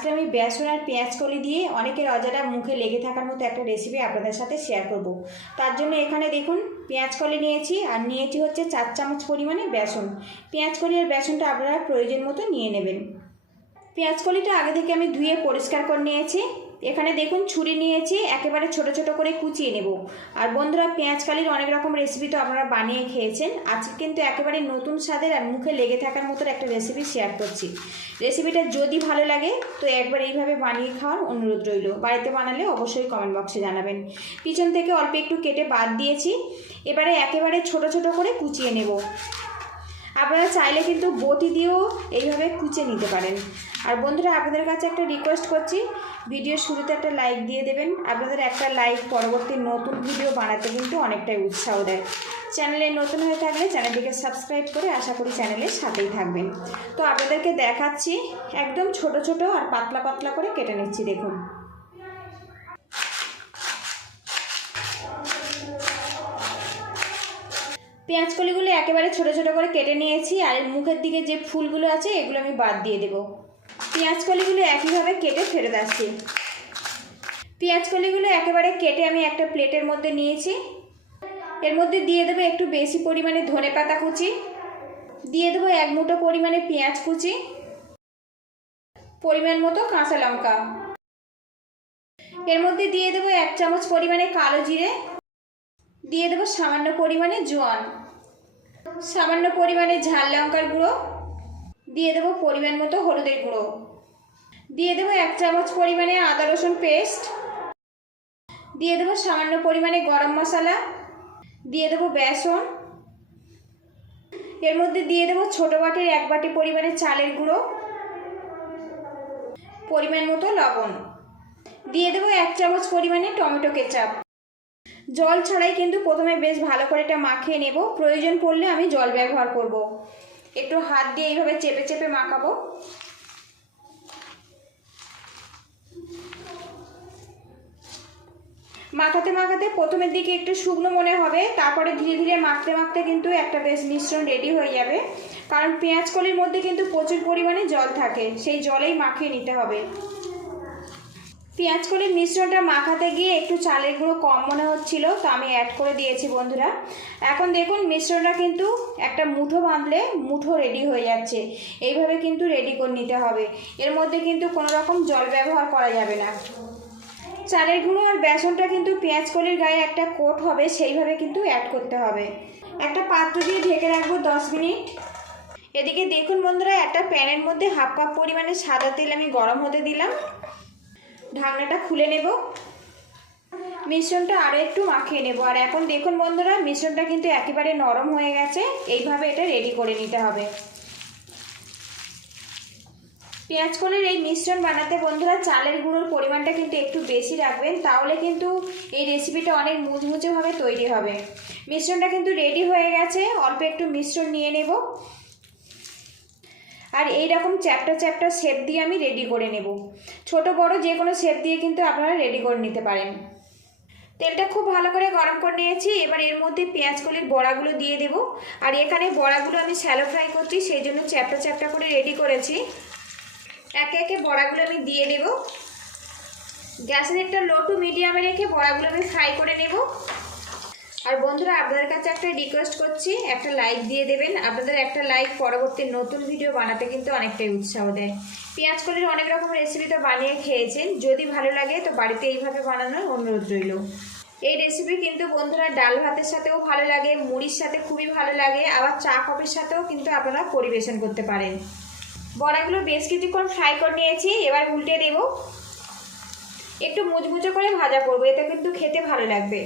আজকে আমি বেসন আর পেঁয়াজ কলি দিয়ে অনেকের অজানা মুখে লেগে থাকার মতো একটা রেসিপি আপনাদের সাথে শেয়ার করব। তার জন্য এখানে দেখুন, পেঁয়াজ কলি নিয়েছি আর নিয়েছি হচ্ছে চার চামচ পরিমাণে বেসন। পেঁয়াজ কলি আর বেসনটা আপনারা প্রয়োজন মতো নিয়ে নেবেন। পেঁয়াজ কলিটা আগে থেকে আমি ধুয়ে পরিষ্কার করে নিয়েছি। এখানে দেখুন, ছুরি নিয়েছি, একেবারে ছোট ছোট করে কুচিয়ে নেব। আর বন্ধুরা, পেঁয়াজ কালির অনেক রকম রেসিপি তো আপনারা বানিয়ে খেয়েছেন। আজকে কিন্তু একেবারে নতুন স্বাদের আর মুখে লেগে থাকার মতো একটা রেসিপি শেয়ার করছি। রেসিপিটা যদি ভালো লাগে, তো একবার এইভাবে বানিয়ে খাওয়ার অনুরোধ রইল। বাড়িতে বানালে অবশ্যই কমেন্ট বক্সে জানাবেন। পিছন থেকে অল্প একটু কেটে বাদ দিয়েছি। এবারে একেবারে ছোট ছোট করে কুচিয়ে নেব। আপনারা চাইলে কিন্তু বটি দিয়েও এইভাবে কুচে নিতে পারেন। আর বন্ধুরা, আপনাদের কাছে একটা রিকোয়েস্ট করছি। ভিডিও শুরুতে একটা লাইক দিয়ে দেবেন। আপনাদের একটা লাইক পরবর্তী নতুন ভিডিও বানাতে কিন্তু অনেকটাই উৎসাহ দেয়। চ্যানেলে নতুন হয়ে থাকলে চ্যানেলটিকে সাবস্ক্রাইব করে আশা করি চ্যানেলের সাথেই থাকবেন। তো আপনাদেরকে দেখাচ্ছি, একদম ছোট ছোট আর পাতলা পাতলা করে কেটে নিচ্ছি, দেখুন। পেঁয়াজ কলিগুলো একেবারে ছোট ছোট করে কেটে নিয়েছি, আর মুখের দিকে যে ফুলগুলো আছে, এগুলো আমি বাদ দিয়ে দেব। পেঁয়াজ কলিগুলো একইভাবে কেটে ফেরত আসছি। পেঁয়াজ কলিগুলো একেবারে কেটে আমি একটা প্লেটের মধ্যে নিয়েছি। এর মধ্যে দিয়ে দেবো একটু বেশি পরিমাণে ধনে পাতা কুচি। দিয়ে দেবো এক মুঠো পরিমাণে পেঁয়াজ কুচি। পরিমাণ মতো কাঁচা লঙ্কা। এর মধ্যে দিয়ে দেবো এক চামচ পরিমাণে কালো জিরে। দিয়ে দেবো সামান্য পরিমাণে জোয়ান। সামান্য পরিমাণে ঝাল লঙ্কার গুঁড়ো। দিয়ে দেবো পরিমাণ মতো হলুদের গুঁড়ো। দিয়ে দেবো এক চামচ পরিমাণে আদা রসুন পেস্ট দিয়ে দেবো সামান্য পরিমাণে গরম মশলা, দিয়ে দেবো বেসন, এর মধ্যে দিয়ে দেবো ছোটো বাটির এক বাটি পরিমাণে চালের গুঁড়ো, পরিমাণ মতো লবণ, দিয়ে দেবো এক চামচ পরিমাণে টমেটো কেচাপ। জল ছাড়াই কিন্তু প্রথমে বেশ ভালো করে এটা মাখিয়ে নেব। প্রয়োজন পড়লে আমি জল ব্যবহার করব। একটু হাত দিয়ে এইভাবে চেপে চেপে মাখাবো। মাখাতে মাখাতে প্রথমের দিকে একটু শুকনো মনে হবে, তারপরে ধীরে ধীরে মাখতে মাখতে কিন্তু একটা বেশ মিশ্রণ রেডি হয়ে যাবে। কারণ পেঁয়াজ কলির মধ্যে কিন্তু প্রচুর পরিমাণে জল থাকে, সেই জলেই মাখিয়ে নিতে হবে। পেঁয়াজ কলির মিশ্রণটা মাখাতে গিয়ে একটু চালের গুঁড়ো কম মনে হচ্ছিল, তো আমি অ্যাড করে দিয়েছি বন্ধুরা। এখন দেখুন মিশ্রণটা কিন্তু একটা মুঠো বাঁধলে মুঠো রেডি হয়ে যাচ্ছে, এইভাবে কিন্তু রেডি করে নিতে হবে। এর মধ্যে কিন্তু কোনো রকম জল ব্যবহার করা যাবে না। চালের গুঁড়ো আর বেসনটা কিন্তু পেঁয়াজ কলির গায়ে একটা কোট হবে, সেইভাবে কিন্তু অ্যাড করতে হবে। একটা পাত্র দিয়ে ঢেকে রাখব দশ মিনিট। এদিকে দেখুন বন্ধুরা, একটা প্যানের মধ্যে হাফ কাপ পরিমাণে সাদা তেল আমি গরম হতে দিলাম। ঢাকনাটা খুলে নেব। মিশ্রণটা আরও একটু মাখিয়ে নেব। আর এখন দেখুন বন্ধুরা, মিশ্রণটা কিন্তু একেবারে নরম হয়ে গেছে, এইভাবে এটা রেডি করে নিতে হবে। পেঁয়াজ কলের এই মিশ্রণ বানাতে বন্ধুরা চালের গুঁড়োর পরিমাণটা কিন্তু একটু বেশি রাখবেন, তাহলে কিন্তু এই রেসিপিটা অনেক মুচমুচেভাবে তৈরি হবে। মিশ্রণটা কিন্তু রেডি হয়ে গেছে, অল্প একটু মিশ্রণ নিয়ে নেব। আর এই রকম চ্যাপটা চ্যাপটা শেপ দিয়ে আমি রেডি করে নেব। ছোট, বড় যে কোনো শেপ দিয়ে কিন্তু আপনারা রেডি করে নিতে পারেন। তেলটা খুব ভালো করে গরম করে নিয়েছি, এবার এর মধ্যে পেঁয়াজকলির বড়াগুলো দিয়ে দেব। আর এখানে বড়াগুলো আমি স্যালো ফ্রাই করছি, সেই জন্য চ্যাপটা চ্যাপটা করে রেডি করেছি। একে একে বড়াগুলো আমি দিয়ে দেব গ্যাসের একটা লো টু মিডিয়ামে রেখে বড়াগুলো আমি ফ্রাই করে নেব। আর বন্ধুরা, আপনাদের কাছে একটা রিকোয়েস্ট করছি, একটা লাইক দিয়ে দেবেন। আপনাদের একটা লাইক পরবর্তী নতুন ভিডিও বানাতে কিন্তু অনেকটাই উৎসাহ দেয়। পেঁয়াজ কলির অনেক রকম রেসিপি তো বানিয়ে খেয়েছেন। যদি ভালো লাগে তো বাড়িতে এইভাবে বানানোর অনুরোধ রইল। এই রেসিপি কিন্তু বন্ধুরা ডাল ভাতের সাথেও ভালো লাগে, মুড়ির সাথে খুবই ভালো লাগে। আবার চা কফির সাথেও কিন্তু আপনারা পরিবেশন করতে পারেন। বড়াগুলো বেশ কিছুক্ষণ ফ্রাই করে নিয়েছি, এবার উল্টে দেব। একটু মুচমুচো করে ভাজা করব, এতে কিন্তু খেতে ভালো লাগবে।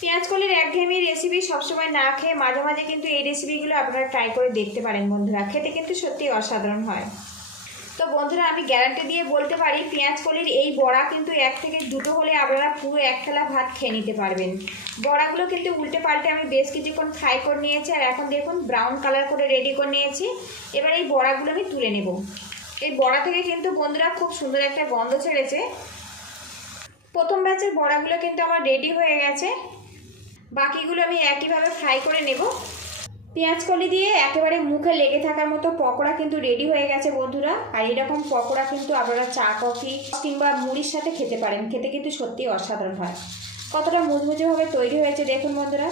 পেঁয়াজ কলির একঘেয়েমি রেসিপি সবসময় না খেয়ে মাঝে মাঝে কিন্তু এই রেসিপিগুলো আপনারা ট্রাই করে দেখতে পারেন বন্ধুরা, খেতে কিন্তু সত্যি অসাধারণ হয়। তো বন্ধুরা, আমি গ্যারান্টি দিয়ে বলতে পারি, পেঁয়াজ কলির এই বড়া কিন্তু এক থেকে দুটো হলে আপনারা পুরো এক থালা ভাত খেয়ে নিতে পারবেন। বড়াগুলো কিন্তু উল্টে পাল্টে আমি বেশ কিছুক্ষণ ফ্রাই করে নিয়েছি, আর এখন দেখুন ব্রাউন কালার করে রেডি করে নিয়েছি। এবার এই বড়াগুলো আমি তুলে নেব। এই বড়া থেকে কিন্তু বন্ধুরা খুব সুন্দর একটা গন্ধ ছেড়েছে। প্রথম ব্যাচের বড়াগুলো কিন্তু আমার রেডি হয়ে গেছে। বাকিগুলো আমি একইভাবে ফ্রাই করে নেব। পেঁয়াজ কলি দিয়ে একেবারে মুখে লেগে থাকার মতো পকোড়া কিন্তু রেডি হয়ে গেছে বন্ধুরা। আর এরকম পকোড়া কিন্তু আপনারা চা, কফি কিংবা মুড়ির সাথে খেতে পারেন। খেতে কিন্তু সত্যিই অসাধারণ হয়। কতটা মুচমুচেভাবে তৈরি হয়েছে দেখুন বন্ধুরা।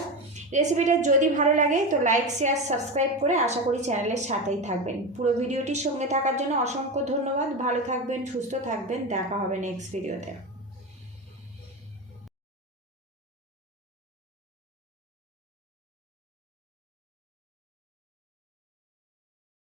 রেসিপিটা যদি ভালো লাগে তো লাইক শেয়ার সাবস্ক্রাইব করে আশা করি চ্যানেলের সাথেই থাকবেন। পুরো ভিডিওটির সঙ্গে থাকার জন্য অসংখ্য ধন্যবাদ। ভালো থাকবেন, সুস্থ থাকবেন। দেখা হবে নেক্সট ভিডিওতে